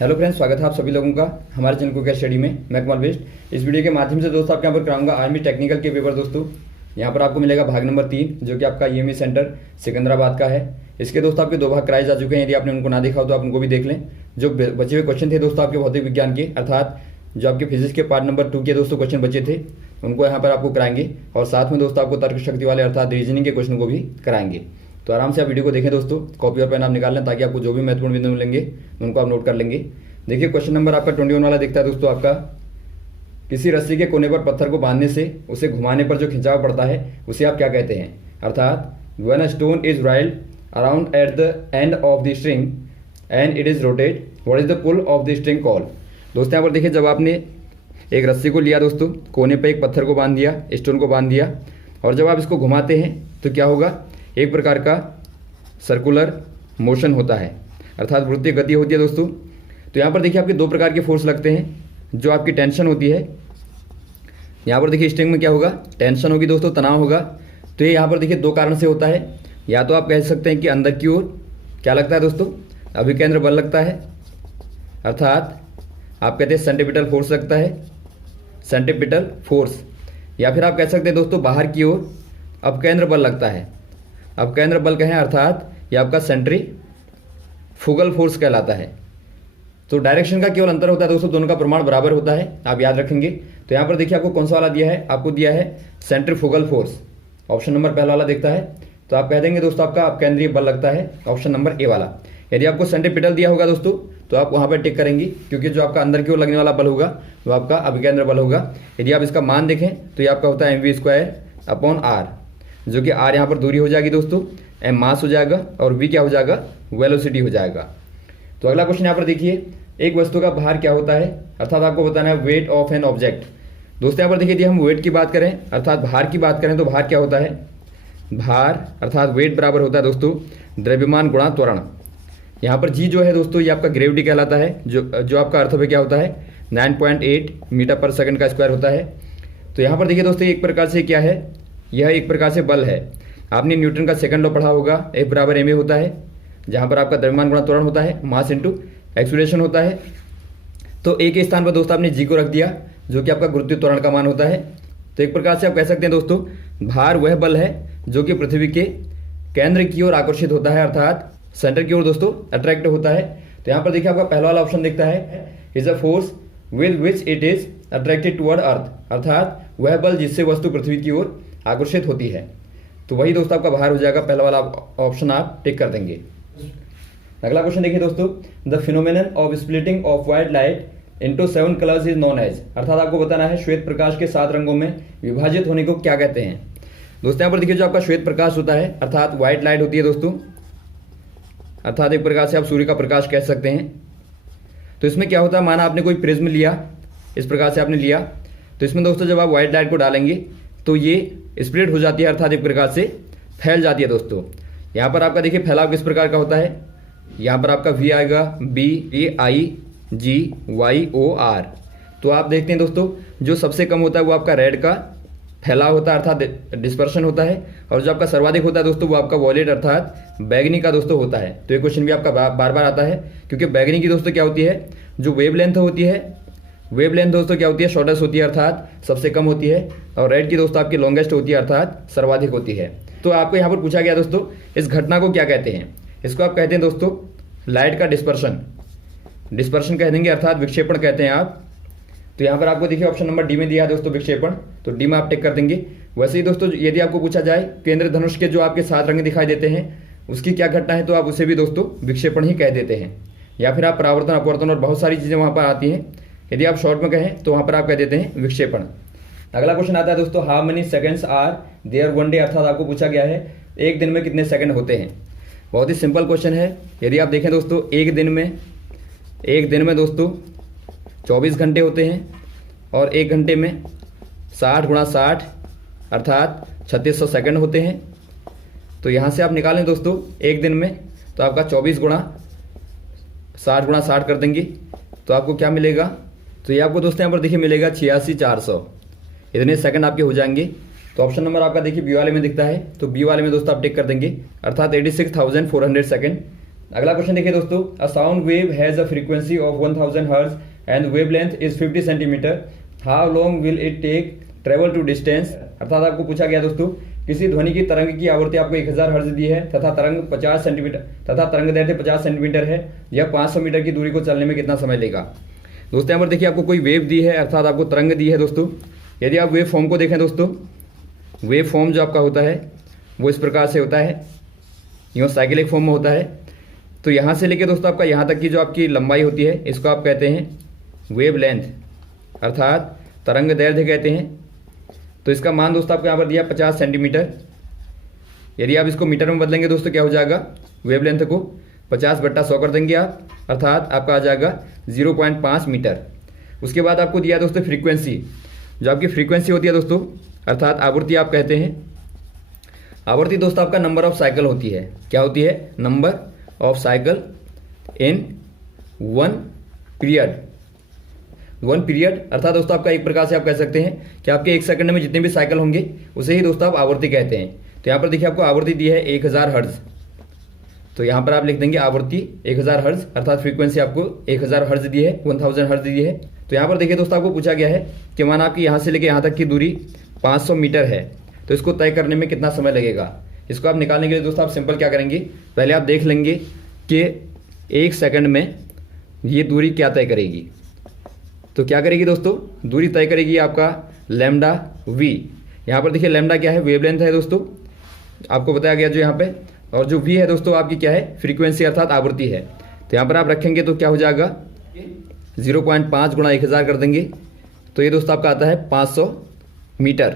Hello friends, स्वागत है आप सभी लोगों का हमारे चैनल को स्टडी में। मैं कमल बेस्ट। इस वीडियो के माध्यम से दोस्तों आपके यहाँ पर कराऊंगा आर्मी टेक्निकल के पेपर। दोस्तों यहाँ पर आपको मिलेगा भाग नंबर 3, जो कि आपका ईएमई सेंटर सिकंदराबाद का है। इसके दोस्तों आपके 2 भाग कराए जा चुके हैं। यदि आपने उनको ना देखा हो तो आप उनको भी देख लें। जो बचे हुए क्वेश्चन थे दोस्तों आपके भौतिक विज्ञान के, अर्थात जो आपके फिजिक्स के पार्ट नंबर 2 के दोस्तों क्वेश्चन बचे थे, उनको यहाँ पर आपको कराएंगे। और साथ में दोस्तों आपको तर्क शक्ति वाले अर्थात रीजनिंग के क्वेश्चन को भी कराएंगे। तो आराम से आप वीडियो को देखें दोस्तों, कॉपी और पेन आप निकाल लें ताकि आपको जो भी महत्वपूर्ण बिंदु मिलेंगे उनको आप नोट कर लेंगे। देखिए क्वेश्चन नंबर आपका 21 वाला दिखता है दोस्तों आपका। किसी रस्सी के कोने पर पत्थर को बांधने से उसे घुमाने पर जो खिंचाव पड़ता है उसे आप क्या कहते हैं। अर्थात when a stone is whirled around at the end of the string and it is rotate, what is the pull of the string called. दोस्तों यहाँ पर देखिए, जब आपने एक रस्सी को लिया दोस्तों, कोने पर एक पत्थर को बांध दिया, स्टोन को बांध दिया, और जब आप इसको घुमाते हैं तो क्या होगा, एक प्रकार का सर्कुलर मोशन होता है, अर्थात वृत्तीय गति होती है दोस्तों। तो यहाँ पर देखिए आपके 2 प्रकार के फोर्स लगते हैं। जो आपकी टेंशन होती है, यहाँ पर देखिए स्ट्रिंग में क्या होगा, टेंशन होगी दोस्तों, तनाव होगा। तो ये यहाँ पर देखिए 2 कारण से होता है। या तो आप कह सकते हैं कि अंदर की ओर क्या लगता है दोस्तों, अभिकेंद्र बल लगता है, अर्थात आप कहते हैं सेंट्रीपिटल फोर्स लगता है, सेंट्रीपिटल फोर्स। या फिर आप कह सकते हैं दोस्तों बाहर की ओर अपकेंद्र बल लगता है। अपकेंद्र बल कहें अर्थात ये आपका सेंट्रीफ्यूगल फोर्स कहलाता है। तो डायरेक्शन का केवल अंतर होता है दोस्तों, दोनों का प्रमाण बराबर होता है, आप याद रखेंगे। तो यहाँ पर देखिए आपको कौन सा वाला दिया है, आपको दिया है सेंट्रीफ्यूगल फोर्स। ऑप्शन नंबर पहला वाला दिखता है, तो आप कह देंगे दोस्तों आपका अपकेंद्रीय बल लगता है, ऑप्शन नंबर ए वाला। यदि आपको सेंट्रीपिटल दिया होगा दोस्तों तो आप वहाँ पर टिक करेंगे, क्योंकि जो आपका अंदर की ओर लगने वाला बल होगा वो आपका अभिकेंद्र बल होगा। यदि आप इसका मान देखें तो ये आपका होता है mv²/r, जो कि r यहाँ पर दूरी हो जाएगी दोस्तों, m मास हो जाएगा और v क्या हो जाएगा, वेलोसिटी हो जाएगा। तो अगला क्वेश्चन यहाँ पर देखिए, एक वस्तु का भार क्या होता है, अर्थात आपको बताना है वेट ऑफ एन ऑब्जेक्ट। दोस्तों यहाँ पर देखिए, यदि हम वेट की बात करें अर्थात भार की बात करें तो भार क्या होता है, भार अर्थात वेट बराबर होता है दोस्तों द्रव्यमान गुणा त्वरण। यहाँ पर जी जो है दोस्तों ये आपका ग्रेविटी कहलाता है, जो आपका अर्थ में क्या होता है 9.8 मीटर पर सेकंड का स्क्वायर होता है। तो यहाँ पर देखिए दोस्तों एक प्रकार से क्या है, यह एक प्रकार से बल है। आपने न्यूटन का सेकंड लॉ पढ़ा होगा, F बराबर ma होता है, जहाँ पर आपका द्रव्यमान गुणा त्वरण होता है, मास इंटू एक्सीलरेशन होता है। तो एक स्थान पर दोस्तों आपने जी को रख दिया, जो कि आपका गुरुत्वीय त्वरण का मान होता है। तो एक प्रकार से आप कह सकते हैं दोस्तों भार वह बल है जो कि पृथ्वी के केंद्र की ओर आकर्षित होता है, अर्थात सेंटर की ओर दोस्तों अट्रैक्ट होता है। तो यहाँ पर देखिए आपका पहला वाला ऑप्शन दिखता है, is a force with which it is attracted toward earth, अर्थात वह बल जिससे वस्तु पृथ्वी की ओर आकर्षित होती है। तो वही दोस्तों आपका भार हो जाएगा, पहला वाला ऑप्शन आप टिक कर देंगे। अगला क्वेश्चन देखिए दोस्तों, the phenomenon of splitting of white light into 7 colours is known as, अर्थात आपको बताना है श्वेत प्रकाश के 7 रंगों में विभाजित होने को क्या कहते हैं। दोस्तों यहाँ पर देखिए जो आपका श्वेत प्रकाश होता है अर्थात व्हाइट लाइट होती है दोस्तों, अर्थात एक प्रकार से आप सूर्य का प्रकाश कह सकते हैं। तो इसमें क्या होता है, माना आपने कोई प्रिज्म लिया, इस प्रकार से आपने लिया, तो इसमें दोस्तों जब आप व्हाइट लाइट को डालेंगे तो ये स्प्लिट हो जाती है, अर्थात एक प्रकार से फैल जाती है दोस्तों। यहाँ पर आपका देखिए फैलाव किस प्रकार का होता है, यहाँ पर आपका V आएगा, BAIGYOR। तो आप देखते हैं दोस्तों जो सबसे कम होता है वो आपका रेड का फैलाव होता है, अर्थात डिस्पर्शन होता है, और जो आपका सर्वाधिक होता है दोस्तों वो आपका वॉयलेट अर्थात बैगनी का दोस्तों होता है। तो ये क्वेश्चन भी आपका बार बार आता है, क्योंकि बैगनी की दोस्तों क्या होती है, जो वेवलेंथ होती है, वेवलेंथ दोस्तों क्या होती है, शॉर्टेस्ट होती है अर्थात सबसे कम होती है, और रेड की दोस्तों आपकी लॉन्गेस्ट होती है अर्थात सर्वाधिक होती है। तो आपको यहाँ पर पूछा गया दोस्तों इस घटना को क्या कहते हैं, इसको आप कहते हैं दोस्तों लाइट का डिस्पर्शन, डिस्पर्शन कह देंगे, अर्थात विक्षेपण कहते हैं आप। तो यहाँ पर आपको देखिए ऑप्शन नंबर डी में दिया है दोस्तों विक्षेपण, तो डी में आप टिक कर देंगे। वैसे ही दोस्तों यदि आपको पूछा जाए केंद्र धनुष के जो आपके 7 रंग दिखाई देते हैं उसकी क्या घटना है, तो आप उसे भी दोस्तों विक्षेपण ही कह देते हैं। या फिर आप परावर्तन, अपवर्तन और बहुत सारी चीज़ें वहाँ पर आती हैं, यदि आप शॉर्ट में कहें तो वहाँ पर आप कह देते हैं विक्षेपण। अगला क्वेश्चन आता है दोस्तों, how many seconds are there one day, अर्थात आपको पूछा गया है एक दिन में कितने सेकंड होते हैं। बहुत ही सिंपल क्वेश्चन है। यदि आप देखें दोस्तों एक दिन में दोस्तों 24 घंटे होते हैं, और 1 घंटे में 60 × 60 अर्थात 3600 सेकंड होते हैं। तो यहाँ से आप निकालें दोस्तों एक दिन में, तो आपका 24 × 60 × 60 कर देंगे तो आपको क्या मिलेगा, तो ये आपको दोस्तों यहाँ पर देखिए मिलेगा 86,400, इतने सेकंड आपके हो जाएंगे। तो ऑप्शन नंबर आपका देखिए बी वाले में दिखता है, तो बी वाले में दोस्तों आप टिक कर देंगे, अर्थात 86,400 सेकंड अगला क्वेश्चन देखिए दोस्तों, a sound wave has a frequency of 1000 hertz and wavelength is 50 centimetre, how long will it take travel to distance. अर्थात आपको पूछा गया दोस्तों, किसी ध्वनि की तरंग की आवृत्ति आपको 1000 हर्ट्ज दी है तथा तरंग 50 सेंटीमीटर तथा तरंग दैर्ध्य 50 सेंटीमीटर है, यह 500 मीटर की दूरी को चलने में कितना समय लेगा। दोस्तों यहाँ पर देखिए आपको कोई वेव दी है, अर्थात आपको तरंग दी है दोस्तों। यदि आप वेव फॉर्म को देखें दोस्तों, वेव फॉर्म जो आपका होता है वो इस प्रकार से होता है, यूँ साइक्लिक फॉर्म में होता है। तो यहाँ से लेके दोस्तों आपका यहाँ तक की जो आपकी लंबाई होती है इसको आप कहते हैं वेव लेंथ, अर्थात तरंग दैर्ध्य कहते हैं। तो इसका मान दोस्तों आपको यहाँ पर दिया 50 सेंटीमीटर। यदि आप इसको मीटर में बदलेंगे दोस्तों क्या हो जाएगा, वेव लेंथ को 50/100 कर देंगे आप, अर्थात आपका आ जाएगा 0.5 मीटर। उसके बाद आपको दिया दोस्तों फ्रीक्वेंसी, जो आपकी फ्रीक्वेंसी होती है दोस्तों, अर्थात आवृत्ति आप कहते हैं। आवृत्ति दोस्तों आपका नंबर ऑफ साइकिल होती है, क्या होती है, number of cycle in one period. अर्थात दोस्तों आपका एक प्रकार से आप कह सकते हैं कि आपके 1 सेकंड में जितने भी साइकिल होंगे उसे ही दोस्तों आप आवृत्ति कहते हैं। तो यहाँ पर देखिए आपको आवृत्ति दी है 1000 हर्ट्ज, तो यहाँ पर आप लिख देंगे आवृत्ति 1000 हर्ट्ज, अर्थात फ्रीक्वेंसी आपको 1000 हर्ट्ज दी है, 1000 हर्ट्ज दी है। तो यहाँ पर देखिए दोस्तों आपको पूछा गया है कि माना आपकी यहाँ से लेके यहाँ तक की दूरी 500 मीटर है, तो इसको तय करने में कितना समय लगेगा। इसको आप निकालने के लिए दोस्तों आप सिंपल क्या करेंगे, पहले आप देख लेंगे कि 1 सेकंड में ये दूरी क्या तय करेगी। तो क्या करेगी दोस्तों, दूरी तय करेगी आपका लैम्डा वी। यहाँ पर देखिए लैम्डा क्या है, वेवलेंथ है दोस्तों, आपको बताया गया जो यहाँ पे, और जो वी है दोस्तों आपकी क्या है, फ्रीक्वेंसी अर्थात आवृत्ति है। तो यहाँ पर आप रखेंगे तो क्या हो जाएगा, 0.5 × 1000 कर देंगे, तो ये दोस्तों आपका आता है 500 मीटर।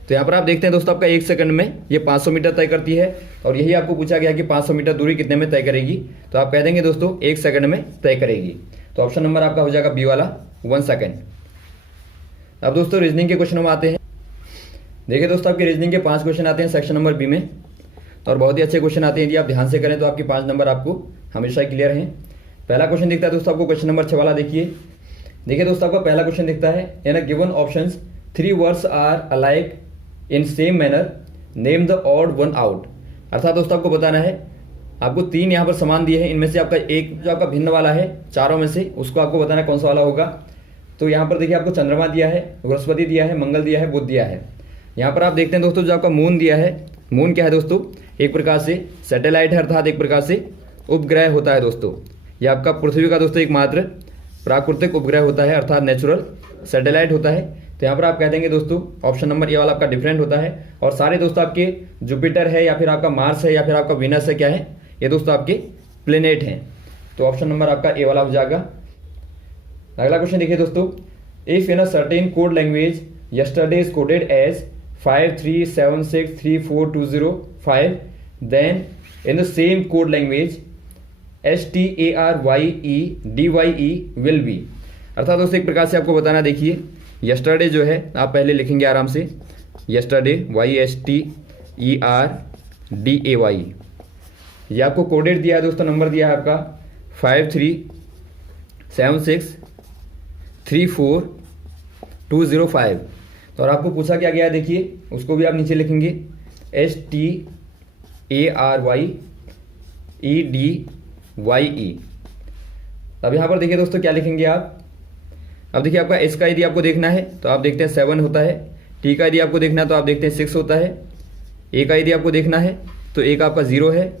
तो यहाँ पर आप देखते हैं दोस्तों आपका 1 सेकंड में ये 500 मीटर तय करती है, और यही आपको पूछा गया कि 500 मीटर दूरी कितने में तय करेगी। तो आप कह देंगे दोस्तों 1 सेकंड में तय करेगी। तो ऑप्शन नंबर आपका हो जाएगा बी वाला, 1 सेकंड। अब दोस्तों रीजनिंग के क्वेश्चन में आते हैं। देखिए दोस्तों आपके रीजनिंग के 5 क्वेश्चन आते हैं सेक्शन नंबर बी में, और बहुत ही अच्छे क्वेश्चन आते हैं। यदि आप ध्यान से करें तो आपके 5 नंबर आपको हमेशा क्लियर हैं। पहला क्वेश्चन दिखता है दोस्तों आपको, क्वेश्चन नंबर 6 वाला देखिए दोस्तों आपका पहला क्वेश्चन दिखता है, in a given options 3 words are alike in same manner, name the odd one out. अर्थात दोस्तों आपको बताना है, आपको 3 यहाँ पर समान दिए हैं, इनमें से आपका एक जो आपका भिन्न वाला है चारों में से, उसको आपको बताना है कौन सा वाला होगा। तो यहाँ पर देखिए आपको चंद्रमा दिया है, बृहस्पति दिया है, मंगल दिया है, बुध दिया है। यहाँ पर आप देखते हैं दोस्तों जो आपका मून दिया है, मून क्या है दोस्तों, एक प्रकार से सैटेलाइट है, अर्थात एक प्रकार से उपग्रह होता है दोस्तों। यह आपका पृथ्वी का दोस्तों एकमात्र प्राकृतिक उपग्रह होता है, अर्थात नेचुरल सैटेलाइट होता है। तो यहाँ पर आप कह देंगे दोस्तों ऑप्शन नंबर ए वाला आपका डिफरेंट होता है, और सारे दोस्तों आपके जुपिटर है या फिर आपका मार्स है या फिर आपका वीनस है, क्या है ये दोस्तों आपके प्लेनेट हैं। तो ऑप्शन नंबर आपका ए वाला हो जाएगा। अगला क्वेश्चन देखिए दोस्तों, if in a certain code language yesterday is coded as 537634205, then in the same code language STARYEDYE will be. अर्थात दोस्तों एक प्रकार से आपको बताना, देखिए यस्टरडे जो है आप पहले लिखेंगे आराम से, यस्टरडे YSTERDAY, ये आपको कोडेड दिया है दोस्तों, नंबर दिया है आपका 537634205। तो और आपको पूछा क्या गया है, देखिए उसको भी आप नीचे लिखेंगे STARYEDYE। अब यहाँ पर देखिए दोस्तों क्या लिखेंगे आप, अब देखिए आपका एस का यदि आपको देखना है तो आप देखते हैं 7 होता है, टी का यदि आपको देखना है तो आप देखते हैं 6 होता है, ए का यदि आपको देखना है तो ए का आपका 0 है,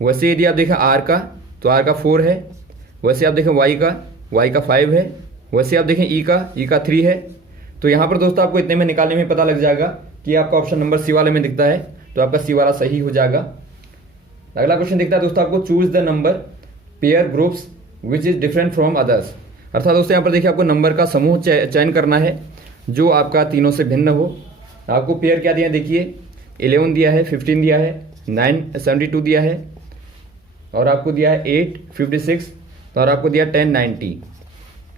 वैसे यदि आप देखें आर का तो आर का 4 है, वैसे आप देखें वाई का 5 है, वैसे आप देखें ई का 3 है। तो यहाँ पर दोस्तों आपको इतने में निकालने में पता लग जाएगा कि आपका ऑप्शन नंबर सी वाले में दिखता है, तो आपका सी वाला सही हो जाएगा। अगला क्वेश्चन दिखता है दोस्तों आपको, choose the number pair groups which is different from others. अर्थात दोस्तों यहाँ पर देखिए आपको नंबर का समूह चयन करना है जो आपका तीनों से भिन्न हो। आपको पेयर क्या दिया है, देखिए 11 दिया है, 15 दिया है, 972 दिया है, और आपको दिया है 8 56, और आपको दिया 10 90।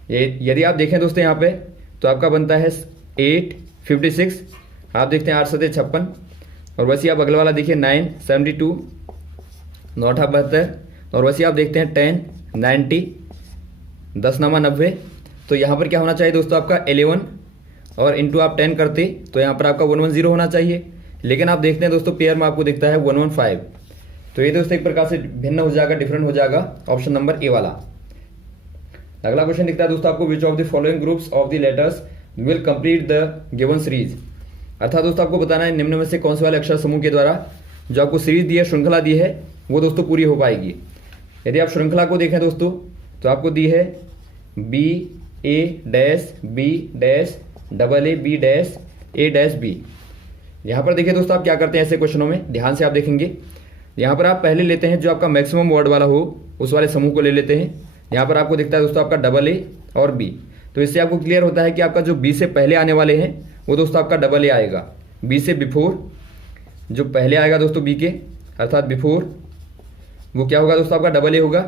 ये यदि आप देखें दोस्तों यहाँ पे तो आपका बनता है 8 56, आप देखते हैं 8 7 56, और वैसे आप अगला वाला देखिए 9 72 9 72, और वैसे आप देखते हैं 10 90 10 नामा 90। तो यहाँ पर क्या होना चाहिए दोस्तों आपका 11, और इंटू आप 10 करते तो यहाँ पर आपका 110 होना चाहिए, लेकिन आप देखते हैं दोस्तों पेयर में आपको दिखता है 115। तो ये दोस्तों एक प्रकार से भिन्न हो जाएगा, डिफरेंट हो जाएगा ऑप्शन नंबर ए वाला। अगला क्वेश्चन दिखता है दोस्तों आपको, which of the following groups of the letters will complete the given series. अर्थात दोस्तों आपको बताना है निम्न में से कौन से वाले अक्षर समूह के द्वारा जो आपको सीरीज दी है, श्रृंखला दी है, वो दोस्तों पूरी हो पाएगी। यदि आप श्रृंखला को देखें दोस्तों तो आपको दी है B A dash B dash double A B dash A dash B. यहाँ पर देखिए दोस्तों आप क्या करते हैं ऐसे क्वेश्चनों में, ध्यान से आप देखेंगे। यहाँ पर आप पहले लेते हैं जो आपका मैक्सिमम वर्ड वाला हो उस वाले समूह को ले लेते हैं। यहाँ पर आपको दिखता है दोस्तों आपका डबल ए और बी, तो इससे आपको क्लियर होता है कि आपका जो बी से पहले आने वाले हैं वो दोस्तों आपका डबल ए आएगा। बी से बिफोर जो पहले आएगा दोस्तों बी के अर्थात बिफोर, वो क्या होगा दोस्तों आपका डबल ए होगा।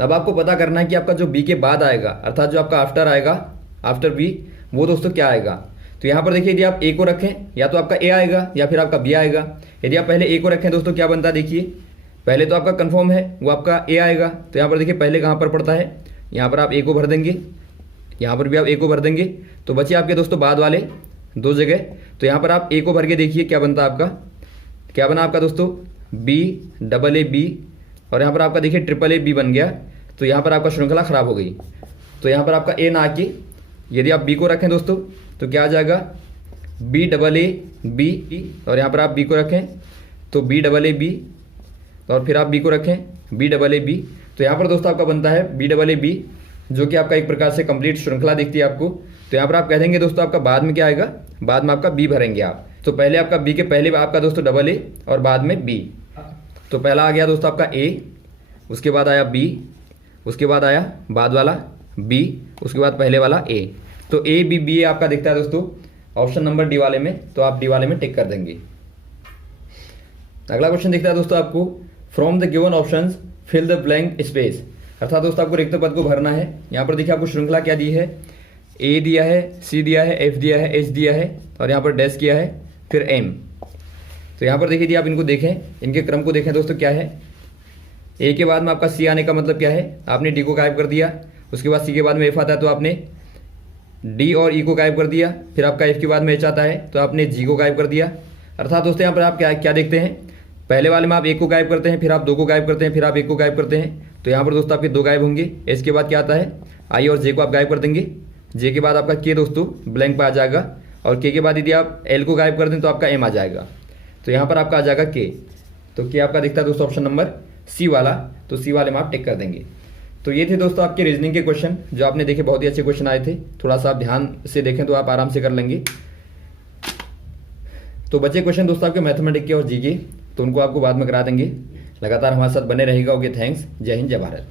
अब आपको पता करना है कि आपका जो बी के बाद आएगा अर्थात जो आपका आफ्टर आएगा, आफ्टर बी, वो दोस्तों क्या आएगा। तो यहाँ पर देखिए यदि आप ए को रखें या तो आपका ए आएगा या फिर आपका बी आएगा। यदि आप पहले ए को रखें दोस्तों क्या बनता है, देखिए पहले तो आपका कंफर्म है वो आपका ए आएगा। तो यहाँ पर देखिए पहले कहाँ पर पड़ता है, यहाँ पर आप ए को भर देंगे, यहाँ पर भी आप ए को भर देंगे, तो बचे आपके दोस्तों बाद वाले दो जगह। तो यहाँ पर आप ए को भर के देखिए क्या बनता है आपका, क्या बना आपका दोस्तों बी डबल ए बी, और यहाँ पर आपका देखिए ट्रिपल ए बी बन गया। तो यहाँ पर आपका श्रृंखला खराब हो गई। तो यहाँ पर आपका ए ना आके यदि आप बी को रखें दोस्तों तो क्या आ जाएगा बी डबल ए बी, और यहाँ पर आप बी को रखें तो बी डबल ए बी, और फिर आप बी को रखें बी डबल ए बी। तो यहाँ पर दोस्तों आपका बनता है बी डबल ए बी, जो कि आपका एक प्रकार से कंप्लीट श्रृंखला दिखती है आपको। तो यहाँ पर आप कह देंगे दोस्तों आपका बाद में क्या आएगा, बाद में आपका बी भरेंगे आप। तो पहले आपका बी के पहले आपका दोस्तों डबल ए और बाद में बी। तो पहला आ गया दोस्तों आपका ए, उसके बाद आया बी, उसके बाद आया बाद वाला बी, उसके बाद पहले वाला ए। तो ए बी बी आपका दिखता है दोस्तों ऑप्शन नंबर डी वाले में, तो आप डी वाले में टिक कर देंगे। अगला क्वेश्चन दिखता है दोस्तों आपको, from the given options fill the blank space. अर्थात दोस्तों आपको रिक्त पद को भरना है। यहाँ पर देखिए आपको श्रृंखला क्या दी है, ए दिया है, सी दिया है, एफ दिया है, एच दिया है, और यहाँ पर डैश किया है, फिर एम। तो यहाँ पर देखिए यदि आप इनको देखें, इनके क्रम को देखें दोस्तों क्या है, ए के बाद में आपका सी आने का मतलब क्या है, आपने डी को गायब कर दिया। उसके बाद सी के बाद में एफ आता है तो आपने डी और ई को गायब कर दिया। फिर आपका एफ के बाद में एच आता है तो आपने जी को गायब कर दिया। अर्थात दोस्तों यहाँ पर आप क्या क्या देखते हैं, पहले वाले में आप एक को गायब करते हैं, फिर आप दो को गायब करते हैं, फिर आप एक को गायब करते हैं। तो यहाँ पर दोस्तों आपके दो गायब होंगे। एच के बाद क्या आता है, आई और जे को आप गायब कर देंगे। जे के बाद आपका के दोस्तों ब्लैंक पे आ जाएगा, और के बाद यदि आप एल को गायब कर दें तो आपका एम आ जाएगा। तो यहाँ पर आपका आ जाएगा के। तो के आपका दिखता है दोस्तों ऑप्शन नंबर सी वाला, तो सी वाले में आप टिक कर देंगे। तो ये थे दोस्तों आपके रीजनिंग के क्वेश्चन जो आपने देखे, बहुत ही अच्छे क्वेश्चन आए थे। थोड़ा सा आप ध्यान से देखें तो आप आराम से कर लेंगे। तो बचे क्वेश्चन दोस्तों आपके मैथमेटिक्स के और जी के, तो उनको आपको बाद में करा देंगे। लगातार हमारे साथ बने रहेगा। Okay, thanks. जय हिंद, जय भारत।